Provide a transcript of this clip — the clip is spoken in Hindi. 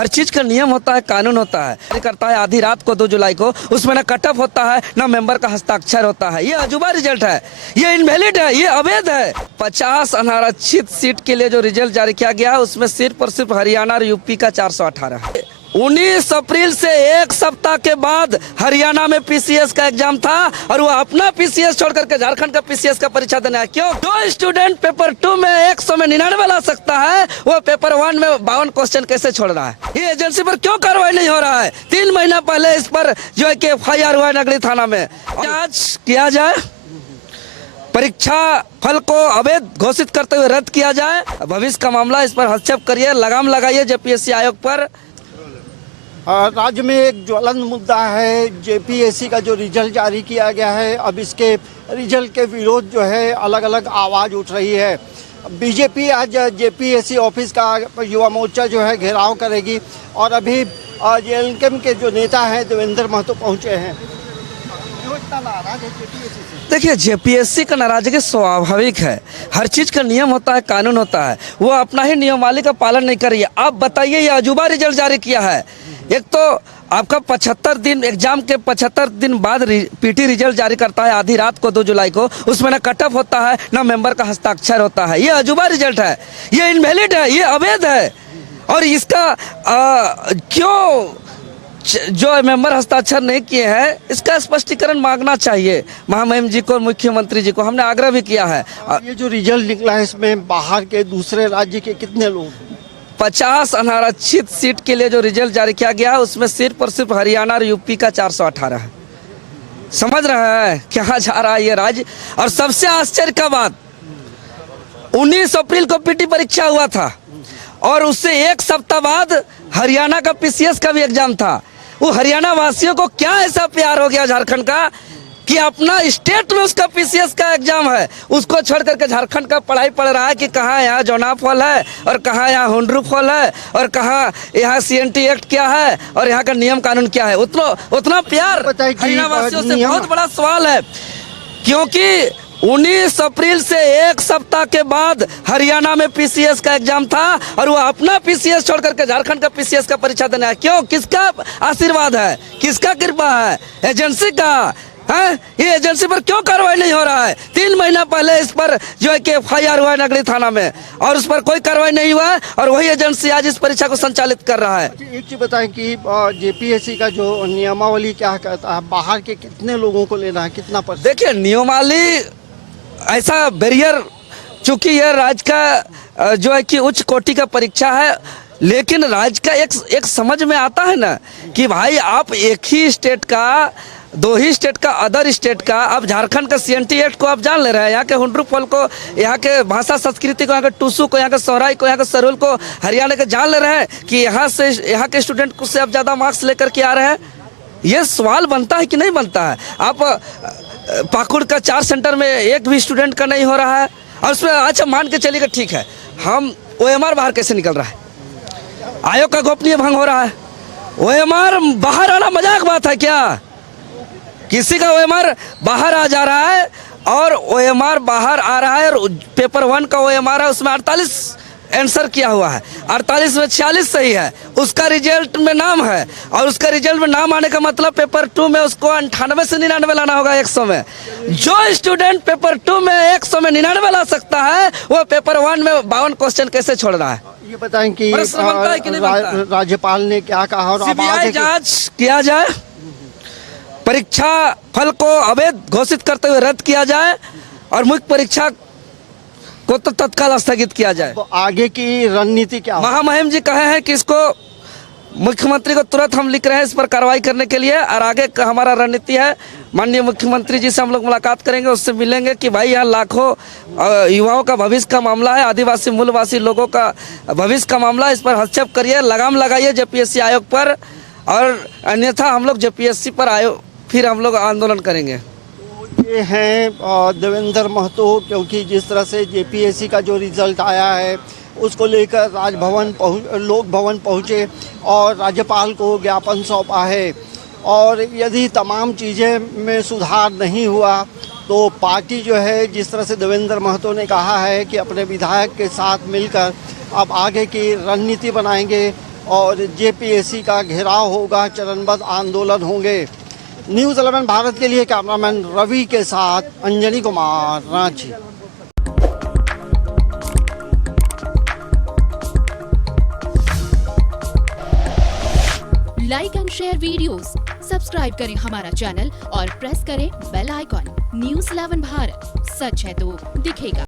हर चीज का नियम होता है, कानून होता है। करता है आधी रात को 2 जुलाई को, उसमें ना कट ऑफ होता है ना मेंबर का हस्ताक्षर होता है। ये अजूबा रिजल्ट है, ये इनवैलिड है, ये अवैध है। 50 अनारक्षित सीट के लिए जो रिजल्ट जारी किया गया है उसमें सिर्फ और सिर्फ हरियाणा और यूपी का 418 है। 19 अप्रैल से एक सप्ताह के बाद हरियाणा में पीसीएस का एग्जाम था और वो अपना पीसीएस छोड़ करके झारखंड का पीसीएस का परीक्षा देना है। क्यों? जो स्टूडेंट पेपर 2 में 100 में 99 ला सकता है, वो पेपर 1 में 52 क्वेश्चन कैसे छोड़ रहा है? ये एजेंसी पर क्यों कार्रवाई नहीं हो रहा है? 3 महीना पहले इस पर जो है कि FIR हुआ है नगरी थाना में। जांच किया जाए, परीक्षा फल को अवैध घोषित करते हुए रद्द किया जाए। भविष्य का मामला, इस पर हस्तक्षेप करिए, लगाम लगाइए जेपीएससी आयोग पर। राज्य में एक ज्वलंत मुद्दा है जेपीएससी का जो रिजल्ट जारी किया गया है। अब इसके रिजल्ट के विरोध जो है अलग अलग आवाज़ उठ रही है। बीजेपी आज जेपीएससी ऑफिस का युवा मोर्चा जो है घेराव करेगी और अभी जेएलकेएम के जो नेता हैं देवेंद्र महतो पहुंचे हैं। क्यों इतना नाराज है जेपीएससी से? देखिए, जेपीएससी का नाराजगी स्वाभाविक है। हर चीज का नियम होता है, कानून होता है। वो अपना ही नियमावली का पालन नहीं कर रही है। आप बताइए, ये अजूबा रिजल्ट जारी किया है। एक तो आपका 75 दिन एग्जाम के 75 दिन बाद पीटी रिजल्ट जारी करता है आधी रात को 2 जुलाई को, उसमें ना कट ऑफ होता है ना मेंबर का हस्ताक्षर होता है। ये अजूबा रिजल्ट है, ये इनवैलिड है, ये अवैध है। और इसका क्यों जो मेंबर हस्ताक्षर नहीं किए हैं, इसका स्पष्टीकरण मांगना चाहिए महामहिम जी को, मुख्यमंत्री जी को। हमने आग्रह भी किया है। ये जो रिजल्ट निकला है इसमें बाहर के दूसरे राज्य के कितने लोग? 50 अनारक्षित सीट के लिए जो रिजल्ट जारी किया गया है उसमें सिर्फ और सिर्फ हरियाणा और यूपी का 418 है। समझ रहे हैं कहाँ जा रहा है ये राज्य? और सबसे आश्चर्य का बात, 19 अप्रैल को पीटी परीक्षा हुआ था और उससे एक सप्ताह बाद हरियाणा का पीसीएस का भी एग्जाम था। वो हरियाणा वासियों को क्या ऐसा प्यार हो गया झारखंड का कि अपना स्टेट में उसका पीसीएस का एग्जाम है, उसको छोड़ करके झारखंड का पढ़ाई पढ़ रहा है कि कहाँ यहाँ जोना फॉल है और कहाँ यहाँ हुंडरू फॉल है और कहाँ यहाँ सीएनटी एक्ट क्या है और यहाँ का नियम कानून क्या है। उतना प्यार हरियाणा वासियों से बहुत बड़ा सवाल है। क्योंकि 19 अप्रैल से एक सप्ताह के बाद हरियाणा में पीसीएस का एग्जाम था और वो अपना पीसीएस छोड़ करके झारखंड का पीसीएस का परीक्षा देना है। क्यों? किसका आशीर्वाद है, किसका कृपा है? एजेंसी का है। ये एजेंसी पर क्यों कार्रवाई नहीं हो रहा है? 3 महीना पहले इस पर जो है कि FIR हुआ है नगरी थाना में और उस पर कोई कार्रवाई नहीं हुआ है और वही एजेंसी आज इस परीक्षा को संचालित कर रहा है। एक चीज बताएं कि जेपीएससी का जो नियमावली क्या कहता है, बाहर के कितने लोगों को लेना है, कितना %? देखिए, नियमावली ऐसा बैरियर, चूंकि यह राज्य का जो है कि उच्च कोटि का परीक्षा है, लेकिन राज्य का एक समझ में आता है ना कि भाई आप एक ही स्टेट का, 2 ही स्टेट का, अदर स्टेट का, आप झारखंड का सीएनटी एक्ट को आप जान ले रहे हैं, यहाँ के हुंडरू फॉल को, यहाँ के भाषा संस्कृति को, यहाँ के टूसू को, यहाँ के सोहराई को, यहाँ के सरुल को, हरियाणा के जान ले रहे हैं कि यहाँ के स्टूडेंट को से आप ज़्यादा मार्क्स लेकर के आ रहे हैं। ये सवाल बनता है कि नहीं बनता है? आप पाकुड़ का 4 सेंटर में एक भी स्टूडेंट का नहीं हो रहा है और उसमें अच्छा मान के चलिएगा, ठीक है, हम OMR बाहर कैसे निकल रहा है? आयोग का गोपनीय भंग हो रहा है। OMR बाहर आना मजाक बात है क्या? किसी का OMR बाहर आ जा रहा है और OMR बाहर आ रहा है और पेपर 1 का OMR है, उसमें 48 आंसर किया हुआ है, 48 में 46 सही है, उसका रिजल्ट में नाम है और उसका रिजल्ट में नाम आने का मतलब पेपर 2 में उसको 98 से 99 लाना होगा 100 में। जो स्टूडेंट पेपर 2 में 100 में 99 ला सकता है, वो पेपर 1 में 52 क्वेश्चन कैसे छोड़ रहा है? ये बताएं कि राज्यपाल ने क्या कहा और CBI जांच किया जाए, परीक्षा फल को अवैध घोषित करते हुए रद्द किया जाए और मुख्य परीक्षा को तो तत्काल स्थगित किया जाए। तो आगे की रणनीति क्या? महामहिम जी कहे हैं कि इसको मुख्यमंत्री को तुरंत हम लिख रहे हैं इस पर कार्रवाई करने के लिए और आगे का हमारा रणनीति है। माननीय मुख्यमंत्री जी से हम लोग मुलाकात करेंगे, उससे मिलेंगे कि भाई यहाँ लाखों युवाओं का भविष्य का मामला है, आदिवासी मूलवासी लोगों का भविष्य का मामला है। इस पर हस्तक्षेप करिए, लगाम लगाइए जेपीएससी आयोग पर, और अन्यथा हम लोग जेपीएससी पर फिर हम लोग आंदोलन करेंगे। ये हैं देवेंद्र महतो, क्योंकि जिस तरह से जेपीएससी का जो रिजल्ट आया है उसको लेकर लोक भवन पहुँचे और राज्यपाल को ज्ञापन सौंपा है और यदि तमाम चीज़ें में सुधार नहीं हुआ तो पार्टी जो है, जिस तरह से देवेंद्र महतो ने कहा है कि अपने विधायक के साथ मिलकर अब आगे की रणनीति बनाएंगे और जेपीएससी का घेराव होगा, चरणबद्ध आंदोलन होंगे। न्यूज़ 11 भारत के लिए कैमरामैन रवि के साथ Anjani Kumar, Ranchi. Like and share videos, subscribe करें हमारा चैनल और प्रेस करें बेल आइकॉन। न्यूज़ 11 भारत, सच है तो दिखेगा।